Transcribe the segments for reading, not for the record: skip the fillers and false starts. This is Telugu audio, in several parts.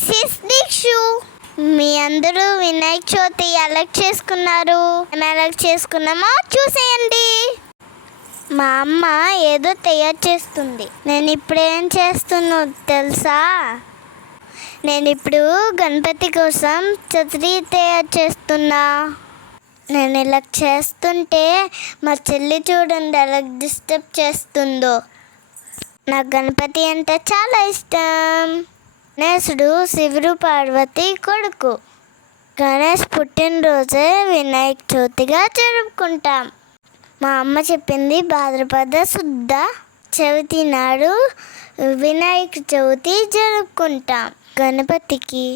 This is Deekshu. మీ అందరూ వినాయక చవితి ఎలా చేసుకున్నారు? మేము ఎలా చేసుకున్నామో చూసేయండి. మా అమ్మ ఏదో తయారు చేస్తుంది. నేను ఇప్పుడు ఏం చేస్తున్నా తెలుసా? నేను ఇప్పుడు గణపతి కోసం చతురీ తయారు చేస్తున్నా. నేను ఇలా చేస్తుంటే మా చెల్లి చూడండి ఎలా డిస్టర్బ్ చేస్తుందో. నాకు గణపతి అంటే చాలా ఇష్టం. గణేశుడు శివుడు పార్వతి కొడుకు. గణేష్ పుట్టినరోజే వినాయక చవితిగా జరుపుకుంటాం. మా అమ్మ చెప్పింది భాద్రపద శుద్ధ చవితి నాడు వినాయక చవితి జరుపుకుంటాం. గణపతికి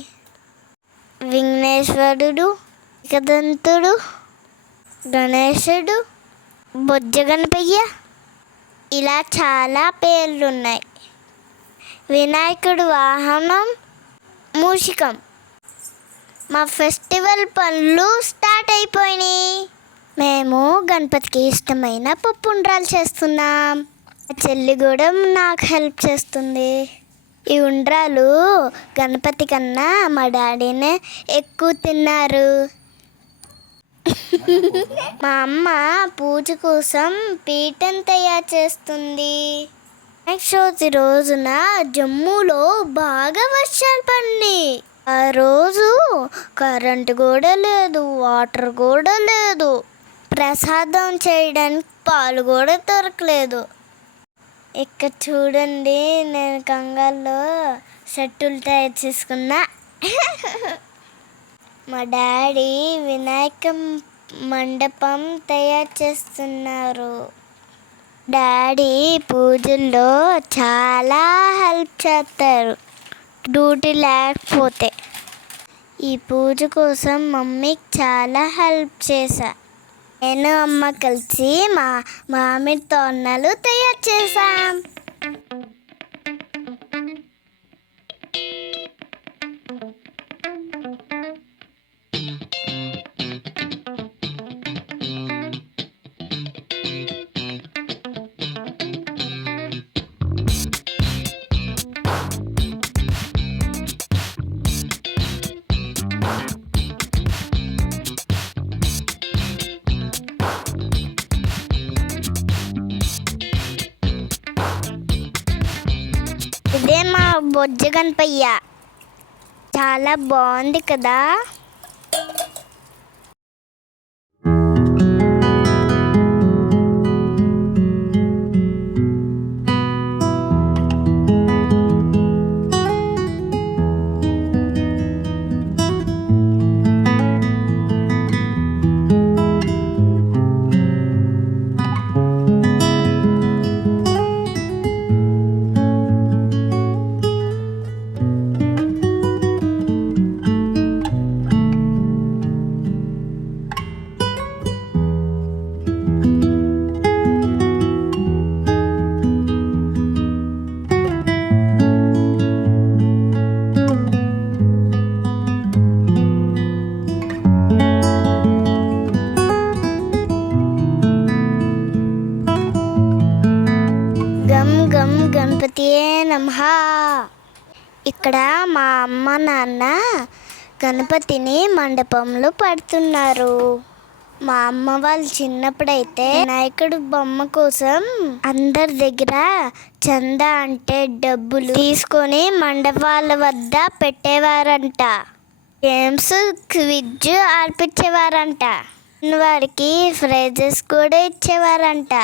విఘ్నేశ్వరుడు, ఏకదంతుడు, గణేశుడు, బొజ్జ గణపయ్య ఇలా చాలా పేర్లున్నాయి. వినాయకుడు వాహనం మూషికం. మా ఫెస్టివల్ పనులు స్టార్ట్ అయిపోయినాయి. మేము గణపతికి ఇష్టమైన పప్పు ఉండ్రాలు చేస్తున్నాం. మా చెల్లి కూడా నాకు హెల్ప్ చేస్తుంది. ఈ ఉండ్రాలు గణపతి కన్నా మా డాడీనే ఎక్కువ తిన్నారు. మా అమ్మ పూజ కోసం పీఠం తయారు చేస్తుంది. నెక్స్ట్ చవితి రోజున జమ్మూలో బాగా వర్షాలు పడినాయి. ఆ రోజు కరెంటు కూడా లేదు, వాటర్ కూడా లేదు. ప్రసాదం చేయడానికి పాలు కూడా దొరకలేదు. ఇక్కడ చూడండి, నేను కంగాల్లో షర్టులు తయారు చేసుకున్నా. మా డాడీ వినాయక మండపం తయారు చేస్తున్నారు. డాడీ పూజల్లో చాలా హెల్ప్ చేస్తారు డ్యూటీ లేకపోతే. ఈ పూజ కోసం మమ్మీకి చాలా హెల్ప్ చేశా. నేను అమ్మ కలిసి మామిడి తోరణాలు తయారు చేసాం. ఇదే మా బొజ్జ గణపయ్య. చాలా బాగుంది కదా. గణపతియే నమః. ఇక్కడ మా అమ్మ నాన్న గణపతిని మండపంలో పడుతున్నారు. మా అమ్మ వాళ్ళు చిన్నప్పుడైతే వినాయకుడు బొమ్మ కోసం అందరి దగ్గర చందా అంటే డబ్బులు తీసుకొని మండపాల వద్ద పెట్టేవారంట. Games quiz ఆర్పించేవారంట. వారికి ప్రైజెస్ కూడా ఇచ్చేవారంట.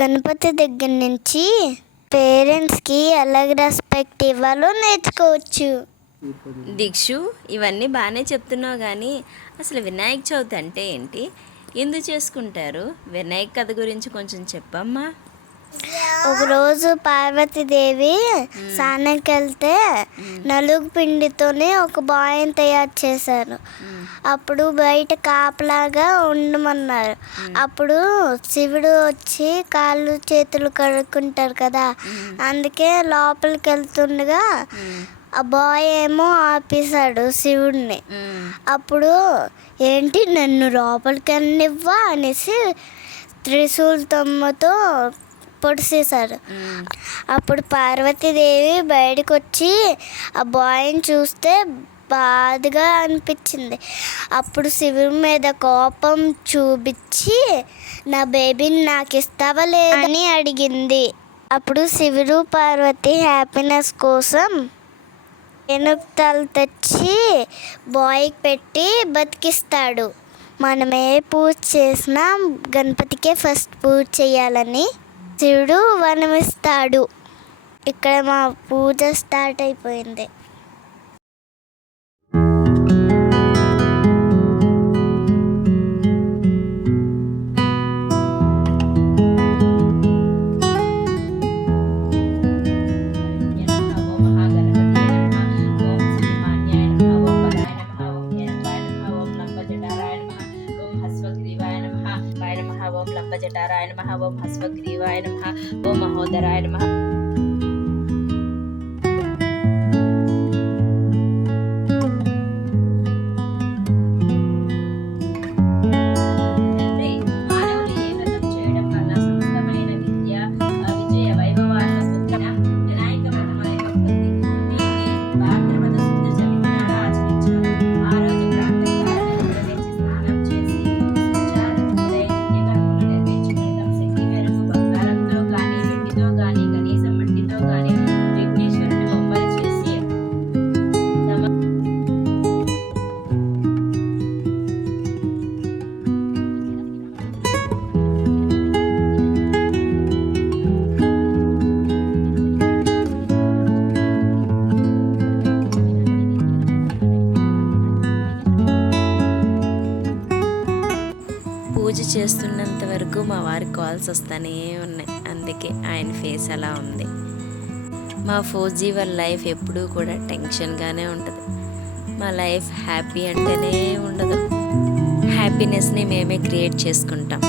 గణపతి దగ్గర నుంచి పేరెంట్స్కి ఎలాగ రెస్పెక్ట్ ఇవ్వాలో నేర్చుకోవచ్చు. దీక్షు, ఇవన్నీ బాగానే చెప్తున్నావు, కానీ అసలు వినాయక చవితి అంటే ఏంటి, ఎందుకు చేసుకుంటారు? వినాయక కథ గురించి కొంచెం చెప్పమ్మా. ఒకరోజు పార్వతీదేవి స్నానంకి వెళ్తే నలుగు పిండితోనే ఒక బాయని తయారు చేశారు. అప్పుడు బయట కాపలాగా ఉండమన్నారు. అప్పుడు శివుడు వచ్చి కాళ్ళు చేతులు కడుక్కుంటారు కదా, అందుకే లోపలికి వెళ్తుండగా ఆ బాయ్ ఏమో ఆపేశాడు శివుడిని. అప్పుడు ఏంటి నన్ను లోపలికి వెళ్ళనివ్వా అనేసి త్రిశూల్ తమ్మతో పొడిసేశారు. అప్పుడు పార్వతీదేవి బయటకు వచ్చి ఆ బాయ్ని చూస్తే బాధగా అనిపించింది. అప్పుడు శివుడి మీద కోపం చూపించి నా బేబీని నాకు ఇస్తావా లేదా అని అడిగింది. అప్పుడు శివుడు పార్వతి హ్యాపీనెస్ కోసం ఏనుగుతలు తెచ్చి బాయ్కి పెట్టి బతికిస్తాడు. మనం ఏ పూజ చేసినా గణపతికే ఫస్ట్ పూజ చేయాలని శివుడు వరమిస్తాడు. ఇక్కడ మా పూజ స్టార్ట్ అయిపోయింది. ఓం లంబజటారాయ నమః, ఓం హస్వగ్రీవాయ నమః, ఓం మహోదరాయ నమః. మానవులు ఏ వ్రతం చేయడం వల్ల సమస్తమైన విజయ వైభవాల పుత్ర వినాయక వ్రతం అయిపోతుంది. దీన్ని భాద్రపద శుద్ధ చవితి నాడు ఆచరించాలి. ఆ రోజు ప్రాతకాలమే నిద్రలేచి స్నానం చేసి పూజ చేస్తున్నంత వరకు మా వారికి కాల్స్ వస్తూనే ఉన్నాయి. అందుకే ఆయన ఫేస్ అలా ఉంది. మా 4G వాళ్ళ లైఫ్ ఎప్పుడూ కూడా టెన్షన్గానే ఉంటుంది. మా లైఫ్ హ్యాపీ అంటేనే ఉండదు. హ్యాపీనెస్ని మేమే క్రియేట్ చేసుకుంటాం.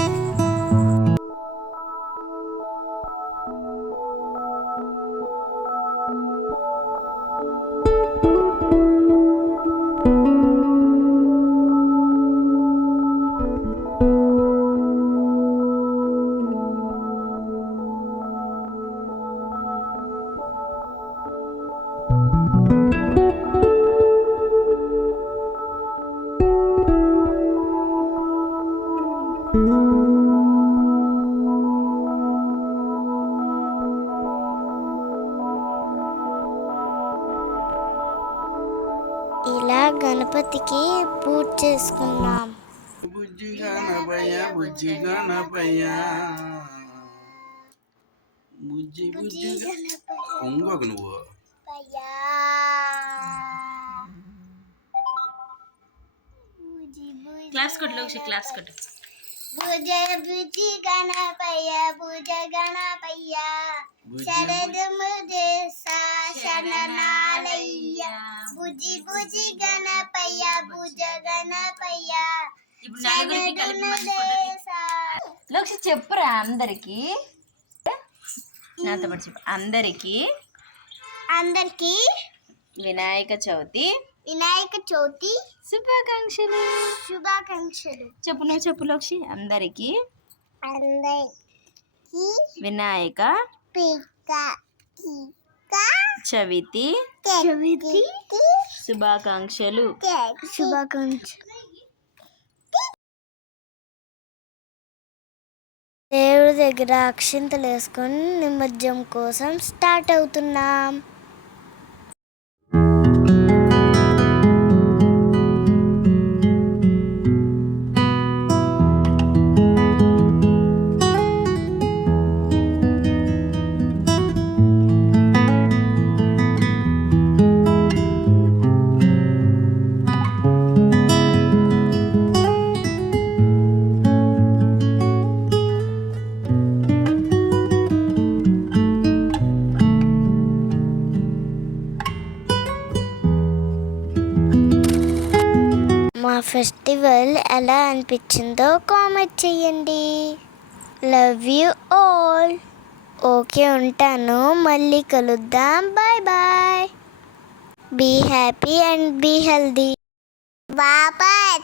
ఇలా గణపతికి పూజ చేసుకున్నాం. బుజ్జి గణపయ్య బుజ్జి గణపయ్య బుజ్జి బుజ్జి ఇంకొక నువ్వు క్లాప్స్ కొట్టు లోక్షి, క్లాప్స్ కొట్టు. భుజ బుజ్జి గణపయ్య భుజ గణపయ్య శరదు ముదేశ శరణాలయ్య బుజ్జి బుజ్జి గణపయ్య భుజ గణపయ్య లోక్షి చెప్పురా అందరికి, నాతో పాటు చెప్పు. అందరికి వినాయక చవితి శుభాకాంక్షలు. చెప్పు, నువ్వు చెప్పు లోక్షి. అందరికి వినాయక చవితి శుభాకాంక్షలు. దేవుడి దగ్గర అక్షింతలు వేసుకొని నిమజ్జనం కోసం స్టార్ట్ అవుతున్నాం. మా ఫెస్టివల్ ఎలా అనిపించిందో కామెంట్ చేయండి. Love you all. ఓకే, ఉంటాను. మళ్ళీ కలుద్దాం. Bye bye. Be happy and be healthy. బాబాయ్.